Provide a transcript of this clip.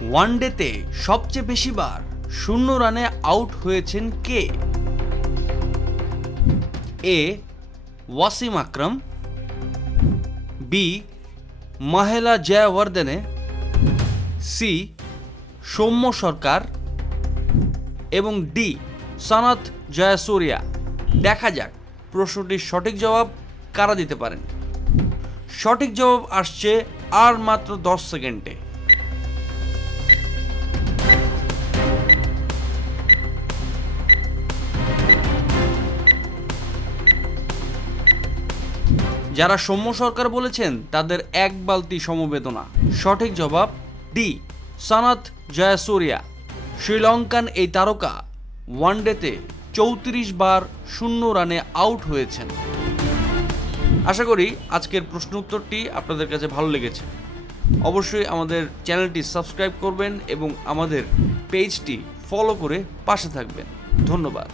ওয়ানডেতে সবচেয়ে বেশিবার শূন্য রানে আউট হয়েছেন কে? A, Wasim Akram. B, Mahela Jayawardene. C, Soumya Sarkar. এবং ডি, সনাত জয়াসুরিয়া। দেখা যাক প্রশ্নটির সঠিক জবাব কারা দিতে পারেন। সঠিক জবাব আসছে আর মাত্র দশ সেকেন্ডে। যারা সৌম্য সরকার বলেছেন, তাদের এক বালতি সমবেদনা। সঠিক জবাব, ডি, সনাত জয়াসুরিয়া। শ্রীলঙ্কান এই তারকা ওয়ানডেতে চৌত্রিশ বার শূন্য রানে আউট হয়েছেন। আশা করি আজকের প্রশ্ন উত্তরটি আপনাদের কাছে ভালো লেগেছে। অবশ্যই আমাদের চ্যানেলটি সাবস্ক্রাইব করবেন এবং আমাদের পেজটি ফলো করে পাশে থাকবেন। ধন্যবাদ।